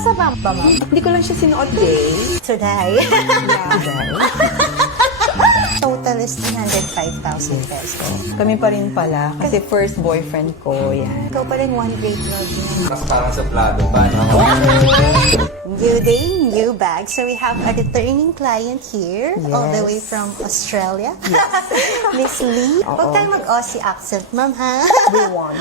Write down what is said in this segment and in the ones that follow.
Kasya ba ma'am? Hindi ko lang siya sinuot day. Today. Total is 305,000 pesos. Kami pa rin pala. Kasi first boyfriend ko, yan. Ikaw pa rin one great love niya. Mas parang suplado pa, no? New day, new bag. So we have a returning client here, all the way from Australia. Miss Lee. Huwag tayong mag-Aussie accent, ma'am, ha? We want.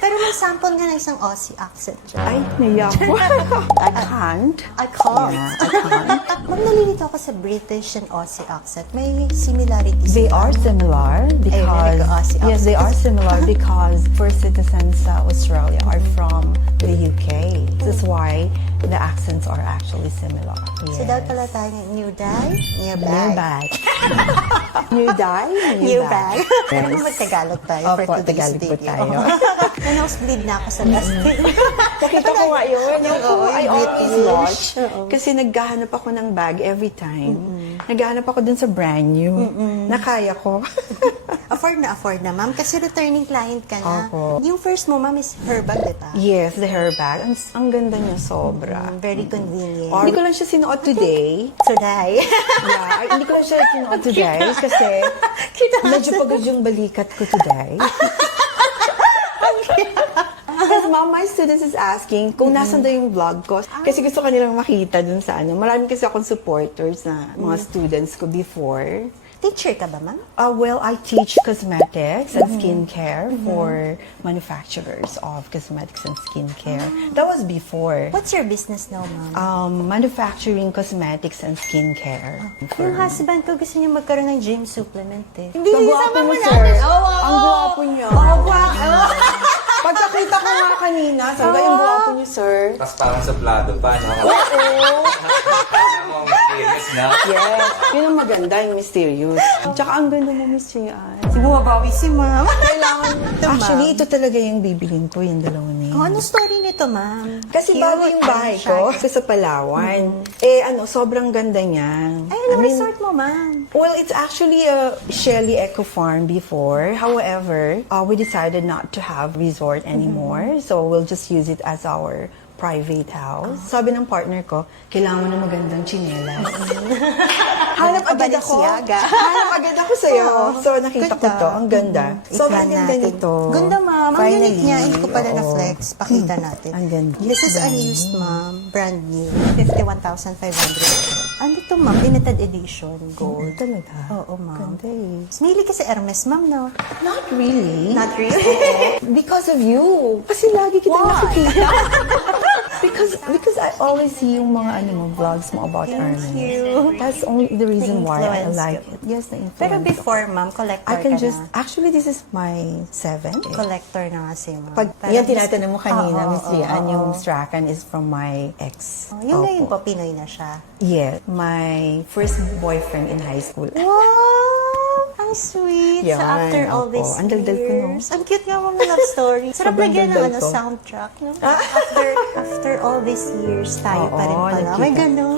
Pero may sample nga ng isang Aussie accent dyan. Ay, naiyak ko. I can't. I can't. Yeah, I can't. Ma'am, nalilito ako sa British and Aussie accent. May similarities. They are similar because nag-Aussie yes, they are similar because first citizens sa Australia are from the UK. This is why the accents are actually similar. So daw pala tayo new dye, new bag. New bag. New dye, New bag. Yes. Ano mag-Tagalog tayo for Opo, today's Tagalog po video? tayo. Na-nosebleed na ako sa last video. Nakita ko nga yun. Oo, I always British. watch. Oo. Kasi naghahanap ako ng bag every time. Naghahanap ako dun sa brand new. Nakaya ko. Afford na, ma'am. Kasi returning client ka na. Opo. Yung first mo, ma'am, is her bag, di ba? Yes, the hair bag. Ang ganda niya sobra. Very convenient. Hindi ko lang siya sinuot today. Today. Yeah, hindi ko lang siya sinuot today kasi medyo pagod yung balikat ko today. Because mom, my students is asking kung nasan daw yung vlog ko. Kasi gusto kanilang makita dun sa ano. Marami kasi akong supporters na mga students ko before. Teacher ka ba, ma'am? Well, I teach cosmetics and skincare for manufacturers of cosmetics and skincare. That was before. What's your business now, ma'am? Manufacturing cosmetics and skincare. Yung husband ko gusto niya magkaroon ng gym supplement eh. Ang gwapo mo, sir. Ang gwapo niya. Pagkakita ko nga kanina, sabi ko, yung gwapo niyo, sir. Mas parang suplado pa, no? Oo. Ang mysterious na. Yes. Yun ang maganda, yung mysterious. Tsaka ang ganda mo, Miss Jian. Bumabawi si ma'am. Kailangan. Actually, ito talaga yung bibilin ko, yung dalawa na yun. Oh, ano story nito, ma'am? Kasi Cute, bago yung bahay ko, kasi sa Palawan. Sobrang ganda niya. Ay, ano resort mo, ma'am? Well, it's actually a Shelly Eco Farm before. However, we decided not to have resort anymore. So we'll just use it as our private house. Sabi ng partner ko, kailangan mo na magandang tsinelas. Hanap agad ako. Hanap agad ako sa'yo. So nakita ko to. Ang ganda. So ang ganda nito. Ganda, ma'am. Ang Finally. unique niya. Hindi ko pala Oo. na-flex. Pakita natin. Ang ganda. This is unused, ma'am. Brand new. 51,500. Ano to, ma'am? Limited edition. Gold. Talaga? Oo, ma'am. Ganda eh. Smili ka sa Hermes, ma'am, no? Not really. Not really? Because of you. Kasi lagi kita nakikita. because I always see yung mga vlogs mo about Hermes. you. That's only the reason why I Na-influence like you. it. Yes, na-influence. Pero before, ma'am, collector I can ka just, na. actually this is my 7th. Collector na kasi, ma'am. Pag Pero yan tinatanong mo kanina, Oo, Miss oo, Lian, oo. yung Strachan is from my ex. Yung Opo. ngayon po, Pinoy na siya. Yeah, my first boyfriend in high school. Wow! Ang sweet. So Yan, after all opo. these Ang daldal ko, no? years. Ang cute nga mga love story. Sarap Sobrang lagyan ng daldal ko. soundtrack. No? After all these years, tayo pa rin pala. nakita. May ganun.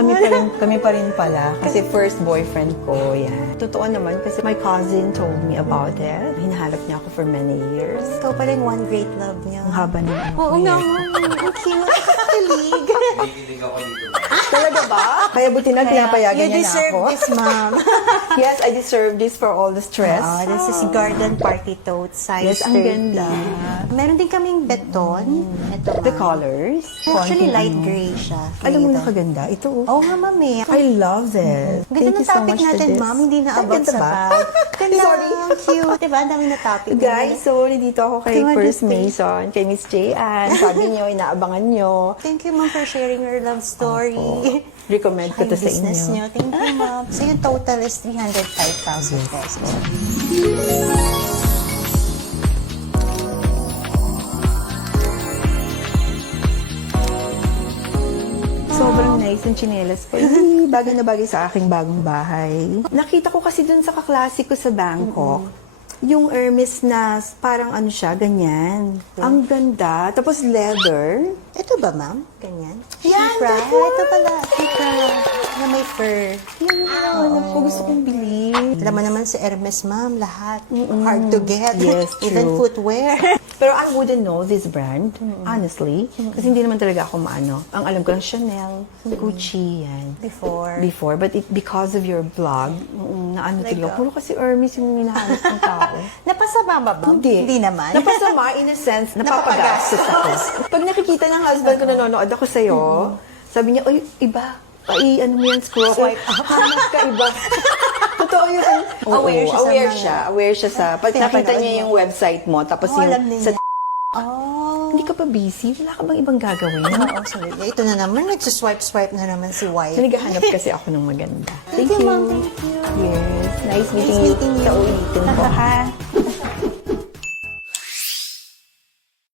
Kami pa rin pala. Kasi first boyfriend ko, yan. Totoo naman kasi my cousin told me about it. Hinahanap niya ako for many years. Ikaw pa rin one great love niya. Ang haba ng Oo naman. Ang cute. Nakakakilig. Nakikilig ako dito. Talaga ba? Kaya buti na pinapayagan You niya na deserve ako. this, ma'am. Yes, I deserve this for all the stress. This is garden party tote, size Yes, ang 30. ganda. Meron din kaming beton. Ito, The ma'am. colors. Actually, konting light ano. gray siya. Alam mo Dito. na kaganda. Ito. Oo nga, ma'am eh. I love it. Ganda Thank ng you so topic much for natin, this. ma'am. Hindi na Ay, about ganda sa ba? bag. Ganda. Sorry. Ang cute. Diba? Ang dami na topic. Guys, so nandito ako kay Tingnan First natin. Mason, kay Miss J.Ann. Sabi niyo, inaabangan niyo. Thank you, ma'am, for sharing your love story. Recommend ko to sa business inyo. niyo. Thank you, ma'am. So, yung total is 305,000 pesos. Sobrang nice yung tsinelas ko. Bagay na bagay sa aking bagong bahay. Nakita ko kasi dun sa kaklase ko sa Bangkok, yung Hermes na parang ano siya, ganyan. Ang ganda. Tapos leather. Ito ba, ma'am? Ganyan? Yan, Chipra. that one. Ito pala. Chipra. Na may fur. Ano po, gusto kong bilhin. Alam mo naman sa Hermes, ma'am, lahat. Hard to get. Yes, Even true. footwear. Pero I wouldn't know this brand, honestly. Kasi hindi naman talaga ako maano. Ang alam ko lang Chanel, Gucci, yan. Before. But because of your vlog, naano talaga. Puro kasi Hermes yung hinahanap ng tao. Napasama ba ba? Hindi naman. Napasama in a sense, napapagastos ako. Pag nakikita ng husband ko, nanonood ako sa'yo, sabi niya, oy, iba. Ay, ano mo yan, scroll. Swipe up. Hanap ka iba. Totoo yun. Aware siya sa mga- Aware siya sa, pag nakita Pinapanood niya mo. yung website mo, tapos alam yung, niya. sa hindi ka pa busy? Wala ka bang ibang gagawin? Oo, sorry. Ito na naman, nagsuswipe-swipe na naman si wife. Naghahanap kasi ako ng maganda. Thank you, Ma'am. Thank you. Yes. Nice Nice meeting you. Sa ulitin po. Ha?